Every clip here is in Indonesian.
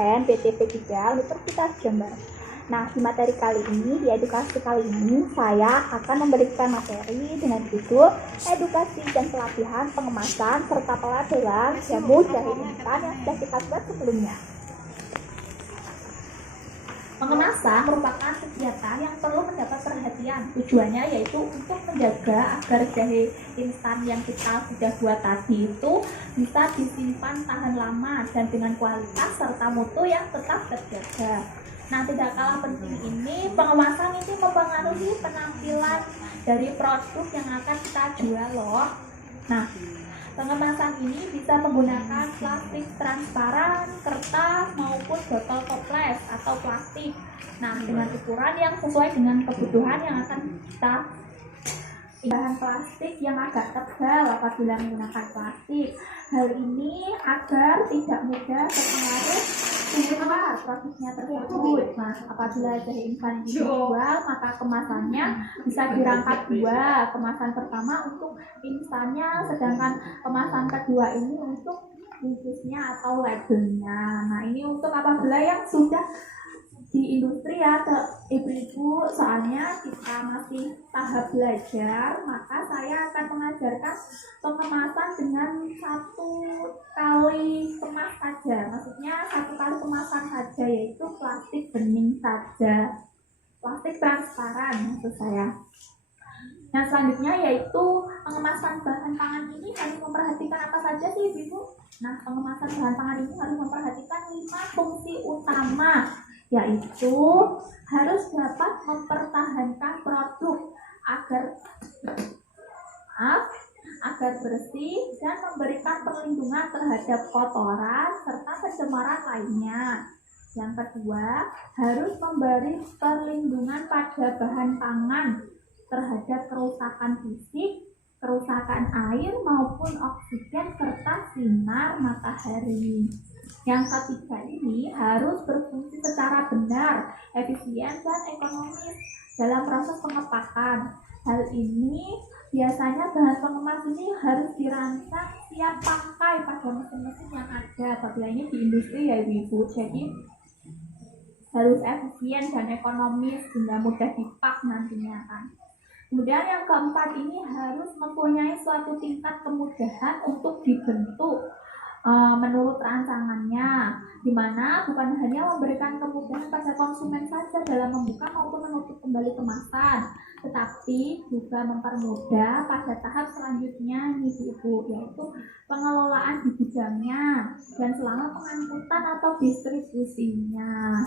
dosen PTP3 Universitas Jember. Nah, di materi kali ini, di edukasi kali ini, saya akan memberikan materi dengan judul edukasi dan pelatihan pengemasan serta pelabelan jamu jahe instan yang sudah kita buat sebelumnya. Pengemasan merupakan kegiatan yang perlu mendapat perhatian. Tujuannya yaitu untuk menjaga agar jahe instan yang kita sudah buat tadi itu bisa disimpan tahan lama dan dengan kualitas serta mutu yang tetap terjaga. Nah, tidak kalah penting ini, pengemasan ini mempengaruhi penampilan dari produk yang akan kita jual loh. Nah, pengemasan ini bisa menggunakan plastik transparan, kertas, maupun botol toples atau plastik. Nah, dengan ukuran yang sesuai dengan kebutuhan yang akan kita. Bahan plastik yang agak tebal apabila menggunakan plastik. Hal ini agar tidak mudah terpengaruh suhu luar produknya tersebut. Nah, apabila jahe instan dijual, maka kemasannya bisa dirangkap dua. Kemasan pertama untuk instannya, sedangkan kemasan kedua ini untuk bungkusnya atau labelnya. Nah, ini untuk apabila yang sudah di industri ya, ibu-ibu, soalnya kita masih tahap belajar, maka saya akan mengajarkan pengemasan dengan satu kali kemas saja. Maksudnya satu kali kemasan saja, yaitu plastik bening saja, plastik transparan maksud saya. Yang selanjutnya yaitu pengemasan bahan pangan ini harus memperhatikan apa saja sih ibu? Nah, pengemasan bahan pangan ini harus memperhatikan 5 fungsi utama, yaitu harus dapat mempertahankan produk agar bersih dan memberikan perlindungan terhadap kotoran serta pencemaran lainnya. Yang kedua, harus memberi perlindungan pada bahan pangan terhadap kerusakan fisik, kerusakan air maupun oksigen serta sinar matahari. Yang ketiga ini harus berfungsi secara benar, efisien dan ekonomis dalam proses pengepakan. Hal ini biasanya bahan pengemas ini harus dirancang siap pakai pada mesin-mesin yang ada. Apabila ini di industri ya ibu, jadi harus efisien dan ekonomis sehingga mudah dipak nantinya kan. Kemudian yang keempat ini harus mempunyai suatu tingkat kemudahan untuk dibentuk menurut rancangannya, di mana bukan hanya memberikan kemudahan pada konsumen saja dalam membuka maupun menutup kembali kemasan, tetapi juga mempermudah pada tahap selanjutnya nih ibu, yaitu pengelolaan di gudangnya dan selama pengangkutan atau distribusinya.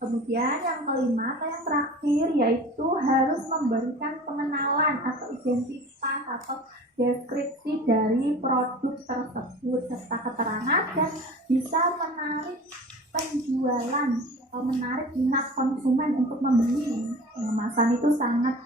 Kemudian yang kelima atau yang terakhir yaitu harus memberikan pengenalan atau identitas atau deskripsi dari produk tersebut serta keterangan dan bisa menarik penjualan atau menarik minat konsumen untuk membeli. Pengemasan itu sangat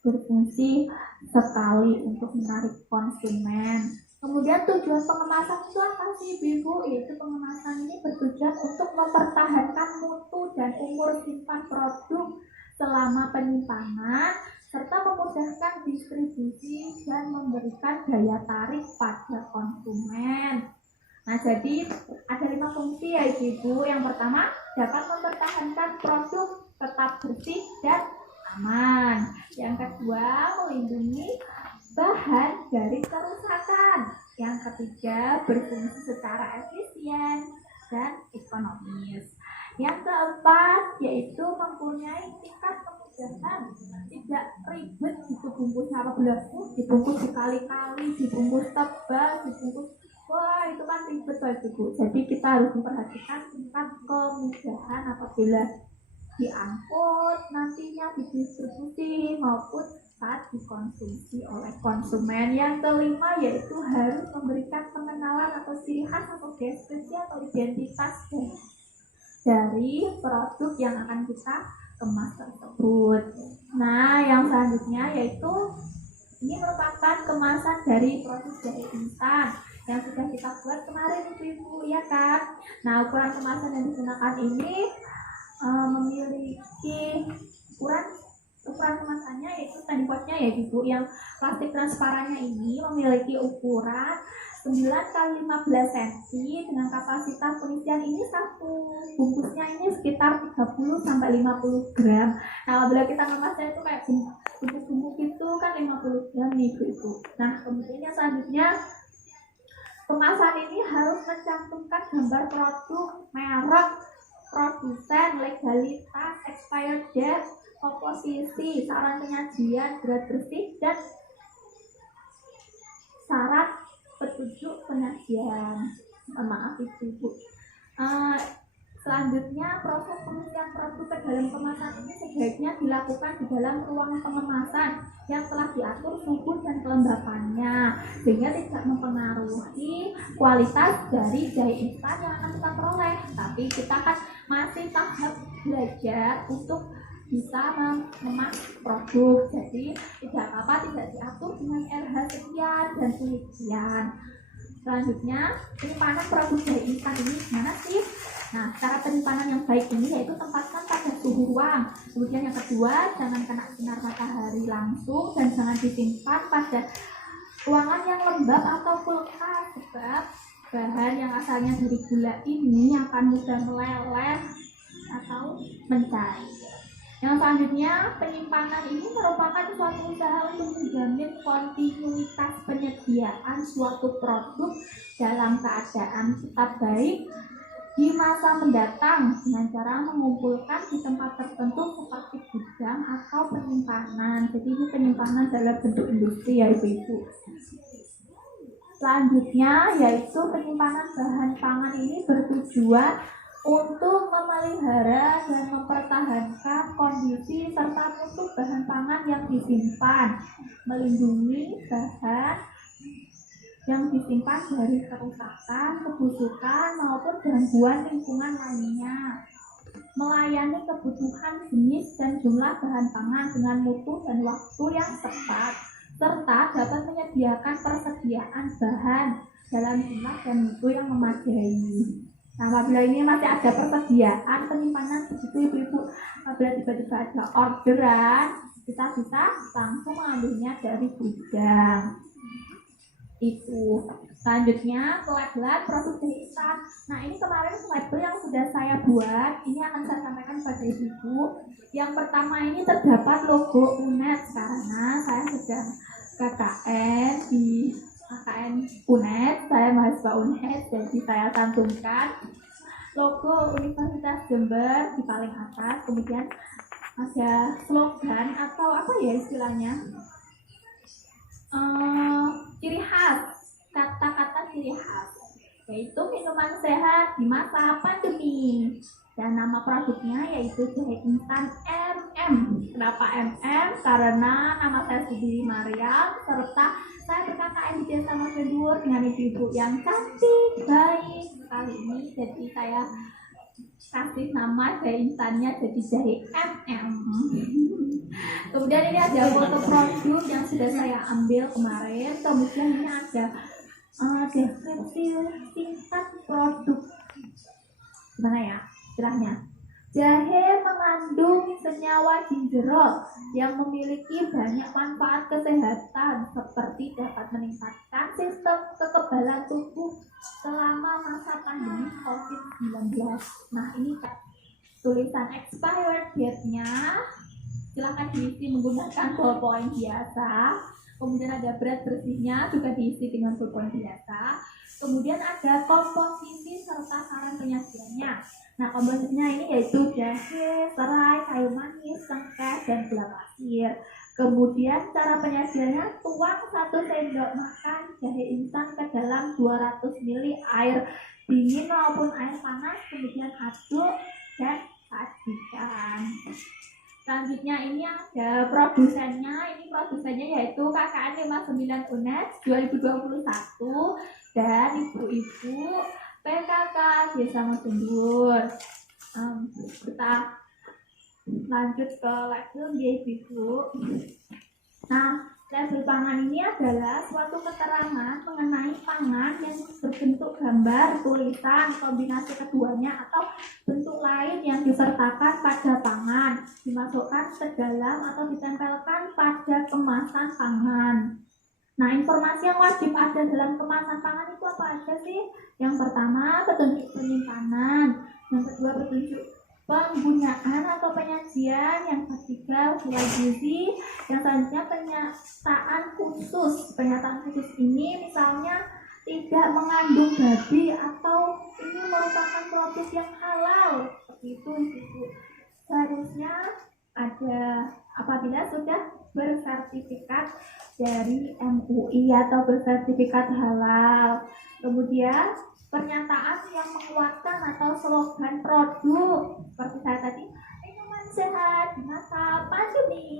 berfungsi sekali untuk menarik konsumen. Kemudian tujuan pengemasan itu apa sih ibu? Yaitu pengemasan ini bertujuan untuk mempertahankan mutu dan umur simpan produk selama penyimpanan serta memudahkan distribusi dan memberikan daya tarik pada konsumen. Nah, jadi ada 5 fungsi ya ibu. Yang pertama, dapat mempertahankan produk tetap bersih dan aman. Yang kedua, melindungi bahan dari kerusakan. Yang ketiga, berfungsi secara efisien dan ekonomis. Yang keempat, yaitu mempunyai tingkat kemudahan, tidak ribet gitu bungkusnya, apabila dibungkus berkali-kali, dibungkus tebal, dibungkus, wah itu kan ribet ibu. Jadi kita harus memperhatikan tingkat kemudahan apabila diangkut, nantinya didistribusi maupun saat dikonsumsi oleh konsumen. Yang kelima yaitu harus memberikan pengenalan atau ciri khas atau deskripsi atau identitas dari produk yang akan kita kemas tersebut. Nah, yang selanjutnya yaitu ini merupakan kemasan dari produk jahe instan yang sudah kita buat kemarin ibu ya kan. Nah, ukuran kemasan yang digunakan ini memiliki ukuran Ukuran kemasannya yaitu standing potnya ya Ibu, yang plastik transparannya ini memiliki ukuran 9 x 15 cm dengan kapasitas pengisian ini satu bungkusnya ini sekitar 30 sampai 50 gram. Nah, apabila kita ngemasnya itu kayak bubuk-bubuk itu kan 50 gram nih Ibu. Nah, kemudian yang selanjutnya kemasan ini harus mencantumkan gambar produk, merek, produsen, legalitas, expired date, komposisi, saran penyajian, berat bersih, dan syarat petunjuk penyajian. Maaf Ibu. Selanjutnya proses pengisian produk ke dalam kemasan ini sebaiknya dilakukan di dalam ruang pengemasan yang telah diatur suhu dan kelembapannya sehingga tidak mempengaruhi kualitas dari jahe instan yang akan kita peroleh. Tapi kita kan masih tahap belajar untuk bisa mengemas produk, jadi tidak apa-apa tidak diatur dengan RH sekian dan sekian. Selanjutnya penyimpanan produk jahe instan ini gimana sih? Nah, cara penyimpanan yang baik ini yaitu tempatkan pada suhu ruang. Kemudian yang kedua, jangan kena sinar matahari langsung dan jangan disimpan pada ruangan yang lembab atau kulkas sebab bahan yang asalnya dari gula ini akan mudah meleleh atau mencair. Yang selanjutnya, penyimpanan ini merupakan suatu usaha untuk menjamin kontinuitas penyediaan suatu produk dalam keadaan tetap baik di masa mendatang dengan cara mengumpulkan di tempat tertentu seperti gudang atau penyimpanan. Jadi ini penyimpanan dalam bentuk industri ya Ibu-Ibu. Selanjutnya yaitu penyimpanan bahan pangan ini bertujuan untuk memelihara dan mempertahankan kondisi serta mutu bahan pangan yang disimpan, melindungi bahan yang disimpan dari kerusakan, kebusukan, maupun gangguan lingkungan lainnya, melayani kebutuhan jenis dan jumlah bahan pangan dengan mutu dan waktu yang tepat, serta dapat menyediakan persediaan bahan dalam jumlah dan mutu yang memadai. Nah, apabila ini masih ada persediaan penyimpanan begitu Ibu-Ibu, apabila tiba-tiba ada orderan, kita bisa langsung mengambilnya dari gudang. Itu. Selanjutnya label produk jahe instan. Nah, ini kemarin label yang sudah saya buat, ini akan saya sampaikan pada Ibu. Yang pertama ini terdapat logo UNED karena saya sedang KKN di KKN UNED, saya mahasiswa UNED, jadi saya cantumkan logo Universitas Jember di paling atas. Kemudian ada slogan atau apa ya istilahnya, ciri khas, kata-kata ciri khas, yaitu minuman sehat di masa pandemi. Dan nama produknya yaitu jahe instan MM. Kenapa MM? Karena nama saya sendiri Mariam, serta saya berKKN di Desa Mojondur dengan ibu-ibu yang cantik, baik sekali ini. Jadi saya kasih nama jahe instannya jadi jahe MM. Kemudian ini ada foto produk yang sudah saya ambil kemarin. Kemudian ini ada deskripsi singkat produk. Gimana ya istilahnya? Jahe mengandung senyawa ginjerol yang memiliki banyak manfaat kesehatan seperti dapat meningkatkan sistem kekebalan tubuh selama masa pandemi COVID-19. Nah, ini tulisan expired date-nya. Silakan diisi menggunakan ballpoint biasa. Kemudian ada berat bersihnya juga diisi dengan ballpoint biasa. Kemudian ada komposisi serta saran penyajiannya. Nah, komposisinya ini yaitu jahe, serai, kayu manis, cengkeh, dan gula pasir. Kemudian cara penyajiannya, tuang 1 sendok makan jahe instan ke dalam 200 ml air dingin maupun air panas. Kemudian aduk dan sajikan. Selanjutnya ini ada produsennya. Ini produsennya yaitu KKN 59 UNED 2021 dan ibu-ibu PKK Desa Mojondur. Kita lanjut ke label ya ibu. Nah, Label pangan ini adalah suatu keterangan mengenai pangan yang berbentuk gambar, tulisan, kombinasi keduanya, atau bentuk lain yang disertakan pada pangan, dimasukkan ke dalam atau ditempelkan pada kemasan pangan. Nah, informasi yang wajib ada dalam kemasan pangan itu apa aja sih? Yang pertama, petunjuk penyimpanan. Yang kedua, petunjuk penggunaan atau penyajian. Yang ketiga, nilai gizi. Yang selanjutnya, pernyataan khusus. Pernyataan khusus ini misalnya tidak mengandung babi atau ini merupakan produk yang halal. Seperti itu. Seharusnya ada apabila sudah bersertifikat dari MUI atau bersertifikat halal. Kemudian pernyataan yang menguatkan atau slogan produk seperti saya tadi, minuman sehat di masa pandemi.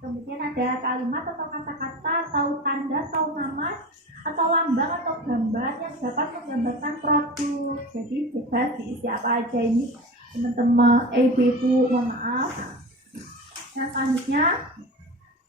Kemudian ada kalimat atau kata-kata atau tanda atau nama atau lambang atau gambar yang dapat menggambarkan produk. Jadi bebas diisi apa aja ini teman-teman, ibu-ibu, mohon maaf. Yang selanjutnya,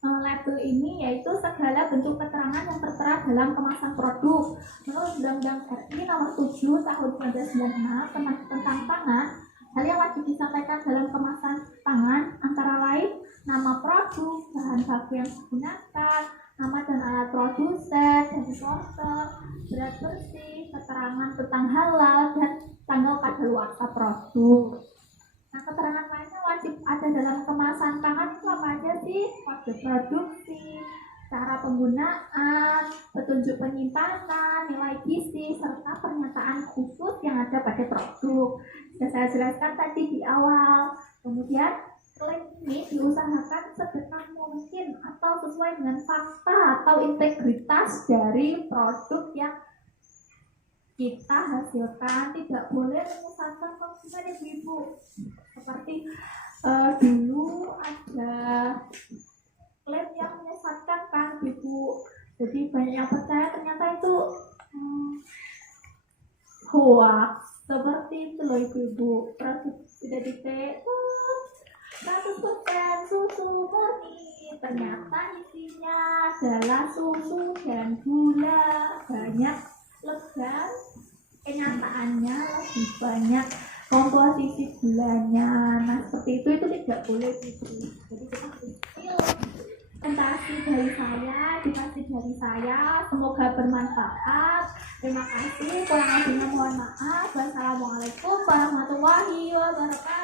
label ini yaitu segala bentuk keterangan yang tertera dalam kemasan produk. Menurut Undang-Undang RI Nomor 7 Tahun 1996 tentang pangan, hal yang wajib disampaikan dalam kemasan pangan antara lain nama produk, bahan baku yang digunakan, nama dan alat produsen dan importer, berat bersih, keterangan tentang halal, dan tanggal kadaluarsa produk. Nah, keterangan lainnya wajib ada dalam kemasan pangan itu apa aja sih? Kode produksi, cara penggunaan, petunjuk penyimpanan, nilai gizi, serta pernyataan khusus yang ada pada produk. Sudah saya jelaskan tadi di awal. Kemudian, klaim ini diusahakan sebenar mungkin atau sesuai dengan fakta atau integritas dari produk yang kita hasilkan. Tidak boleh menyesatkan konsumen, ibu-ibu. Seperti dulu ada klaim yang menyesatkan kan, ibu. Jadi banyak yang percaya ternyata itu hoax. Seperti itu loh ibu-ibu. Produk tidak dicek 100% susu murni, ternyata isinya adalah susu dan gula banyak. Legan, kenyataannya lebih banyak komposisi gulanya. Nah, seperti itu tidak boleh gitu. Jadi kita harus presentasi dari saya, edukasi dari saya, semoga bermanfaat. Terima kasih, kurang lebihnya mohon maaf. Wassalamualaikum warahmatullahi wabarakatuh.